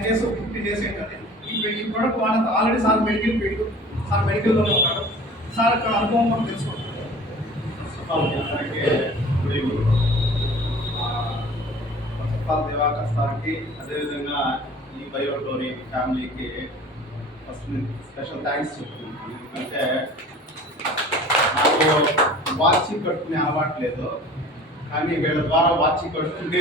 10 days 15 days ఏంటంటే ఈ product వాడిన already sir medical field sir మెడికల్లోనే ఉంటాడు సార్ అక్కడ అనుభవం మనం తెలుసుకుంటాం. Good evening. దివాకర్ సార్కి అదేవిధంగా ఈ బయోటోరీ ఫ్యామిలీకి ఫస్ట్ నేను స్పెషల్ థ్యాంక్స్ చెప్తున్నాను. ఎందుకంటే నాకు వాచ్ కట్టుకునే అలవాటు లేదు, కానీ వీళ్ళ ద్వారా వాచ్ కట్టుకుంటే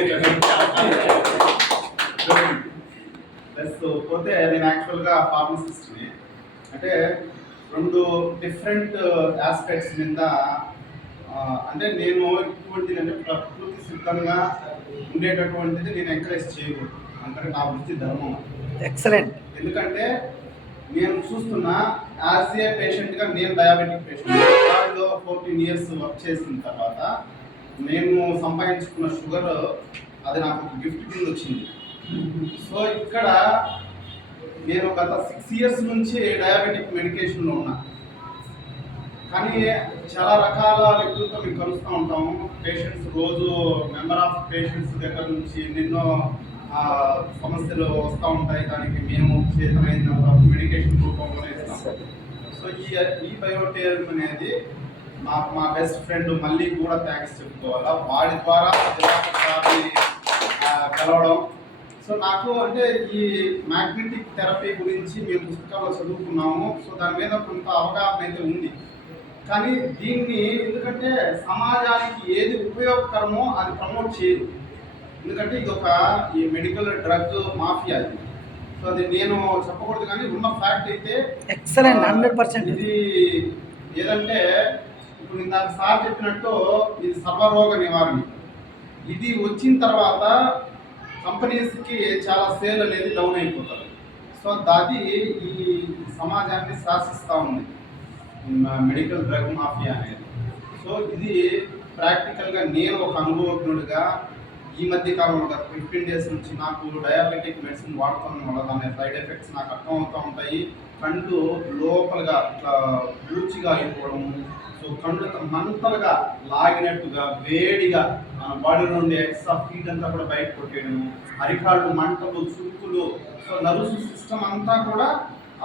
ప్లస్ పోతే నేను యాక్చువల్గా ఫార్మసిస్ట్ని, అంటే 2 డిఫరెంట్ ఆస్పెక్ట్స్ మీద అంటే నేను ఇటువంటిది అంటే ప్రకృతి సిద్ధంగా ఉండేటటువంటిది నేను ఎంకరేజ్ చేయకూడదు. అందుకంటే నా వృత్తి ధర్మం. ఎక్సలెంట్. ఎందుకంటే నేను చూస్తున్నా యాజ్ ఏ పేషెంట్గా, నేను డయాబెటిక్ పేషెంట్. వాళ్ళు 14 years వర్క్ చేసిన తర్వాత నేను సంపాదించుకున్న షుగర్ అది నాకు ఒక గిఫ్ట్ కింద వచ్చింది. సో ఇక్కడ నేను గత 6 years నుంచి డయాబెటిక్ మెడికేషన్లో ఉన్నా. కానీ చాలా రకాల వ్యక్తులతో మేము కలుస్తూ ఉంటాము. పేషెంట్స్ రోజు మెంబర్ ఆఫ్ పేషెంట్స్ దగ్గర నుంచి ఎన్నెన్నో సమస్యలు వస్తూ ఉంటాయి. దానికి మేము చేతనైన మెడికేషన్ రూపంలో ఇస్తాం. సో ఈ బయోటేర్ అనేది మా బెస్ట్ ఫ్రెండ్ మళ్ళీ కూడా థ్యాంక్స్ చెప్పుకోవాలా. వాడి ద్వారా కలవడం. సో నాకు అంటే ఈ మ్యాగ్నెటిక్ థెరపీ గురించి మేము పుస్తకాల్లో చదువుకున్నాము. సో దాని మీద కొంత అవగాహన అయితే ఉంది. కానీ దీన్ని ఎందుకంటే సమాజానికి ఏది ఉపయోగకరమో అది ప్రమోట్ చేయదు. ఎందుకంటే ఇది ఒక ఈ మెడికల్ డ్రగ్ మాఫియా అది. సో అది నేను చెప్పకూడదు, కానీ ఉన్న ఫ్యాక్ట్ అయితే ఎక్సలెంట్ 100%. ఇది ఏదంటే ఇప్పుడు ఇందాక సార్ చెప్పినట్టు ఇది సర్వరోగ నివారణ. ఇది వచ్చిన తర్వాత కంపెనీస్కి చాలా సేల్ అనేది డౌన్ అయిపోతుంది. సో అది ఈ సమాజాన్ని శాసిస్తూ ఉంది మెడికల్ డ్రగ్ మాఫియా అనేది. సో ఇది ప్రాక్టికల్గా నేను ఒక అనుభవజ్ఞుడిగా ఈ మధ్య కాలంలో 15 days నుంచి నాకు డయాబెటిక్ మెడిసిన్ వాడుతున్న వల్ల దాని సైడ్ ఎఫెక్ట్స్ నాకు అర్థం అవుతూ ఉంటాయి. కళ్ళు లోపలగా ఇట్లా పూర్చిగా అయిపోవడం, సో కళ్ళు మంటలుగా లాగినట్టుగా వేడిగా బాడీలో ఉండే ఎక్స్ట్రా హీట్ అంతా కూడా బయట కొట్టేయడం, అరికాళ్ళు మంటలు, చురుకులు. సో నర్వస్ సిస్టమ్ అంతా కూడా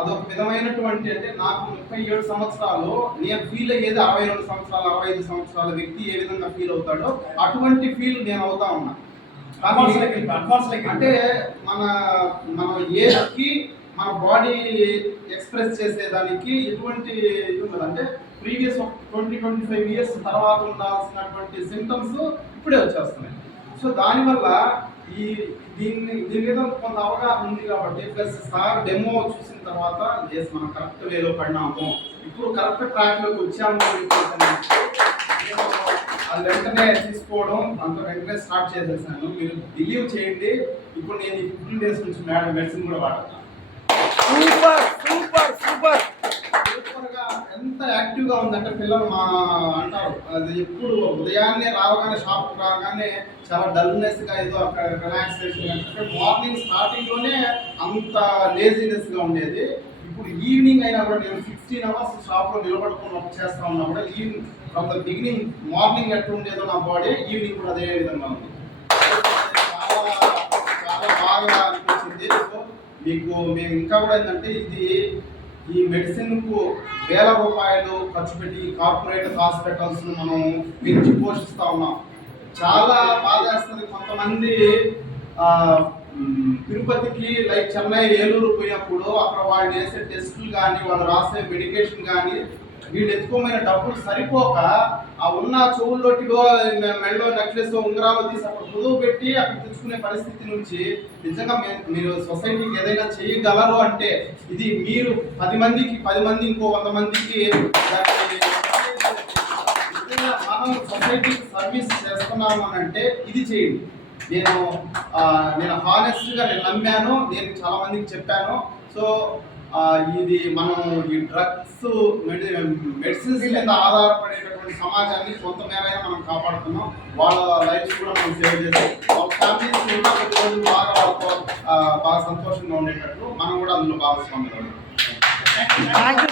అదొక విధమైనటువంటి, అంటే నాకు 37 సంవత్సరాలు నేను ఫీల్ అయ్యేది 62 సంవత్సరాలు 65 సంవత్సరాల వ్యక్తి ఏ విధంగా ఫీల్ అవుతాడో అటువంటి ఫీల్ నేను అవుతా ఉన్నా. అంటే మన ఏజ్కి మన బాడీ ఎక్స్ప్రెస్ చేసేదానికి ఎటువంటి ఇది ఉండదు. అంటే ప్రీవియస్ 20-25 years తర్వాత ఉండాల్సినటువంటి సింటమ్స్ ఇప్పుడే వచ్చేస్తున్నాయి. సో దానివల్ల దీని మీద కొంత అవగాహన ఉంది కాబట్టి, ప్లస్ సార్ డెమో చూసిన తర్వాత మనం కరెక్ట్ వేలో పడినాము, ఇప్పుడు కరెక్ట్ ట్రాక్లోకి వచ్చాము, అది వెంటనే తీసుకోవడం అంత వెంటనే స్టార్ట్ చేసేసాను. మీరు బిలీవ్ చేయండి, ఇప్పుడు నేను ఈ 15 days నుంచి మెడిసిన్ కూడా వాడతాను. సూపర్గా ఎంత యాక్టివ్గా ఉందంటే పిల్లలు అంటారు అది ఎప్పుడు ఉదయాన్నే రావగానే షాప్కి రాగానే చాలా డల్నెస్గా ఏదో అక్కడ రిలాక్సేషన్ అంటే మార్నింగ్ స్టార్టింగ్లోనే అంత లేజినెస్గా ఉండేది. ఇప్పుడు ఈవినింగ్ అయినా కూడా నేను 16 hours షాప్లో నిలబడుకుని వర్క్ చేస్తూ ఉన్నా కూడా evening from the beginning morning ఎట్లా ఉండేదో నా బాడీ ఈవినింగ్ కూడా అదే విధంగా ఉంది. చాలా బాగా అనిపించింది. సో మేము ఇంకా కూడా ఏంటంటే ఈ మెడిసిన్కు వేల రూపాయలు ఖర్చు పెట్టి కార్పొరేట్ హాస్పిటల్స్ను మనం పెంచి పోషిస్తూ ఉన్నాం. చాలా బాధ వేస్తుంది. కొంతమంది తిరుపతికి లైక్ చెన్నై, ఏలూరు పోయినప్పుడు అక్కడ వాళ్ళు చేసే టెస్టులు కానీ వాళ్ళు రాసే మెడికేషన్ కానీ వీళ్ళు ఎత్తుకోమైన డబ్బులు సరిపోక ఆ ఉన్న చెవుల్లోటిలో మెడలో నెక్లెస్ ఉంగరాలు తీసి అక్కడ పొదువు పెట్టి అక్కడ తెచ్చుకునే పరిస్థితి నుంచి నిజంగా మీరు సొసైటీకి ఏదైనా చేయగలరు అంటే ఇది మీరు 10 మందికి 10 మంది ఇంకో 100 మందికి మనం సొసైటీకి సర్వీస్ చేస్తున్నాము అని అంటే ఇది చేయండి. నేను హానెస్ట్గా నేను నమ్మాను, నేను చాలా మందికి చెప్పాను. సో ఇది మనం ఈ డ్రగ్స్ మెడిసిన్స్ మీద ఆధారపడేటటువంటి సమాజాన్ని కొంత మేర మనం కాపాడుతున్నాం. వాళ్ళ లైఫ్స్ కూడా మనం సేవ్ చేసి వాళ్ళ ఫ్యామిలీస్ బాగా సంతోషంగా ఉండేటట్లు మనం కూడా అందులో భాగస్వామ్యం.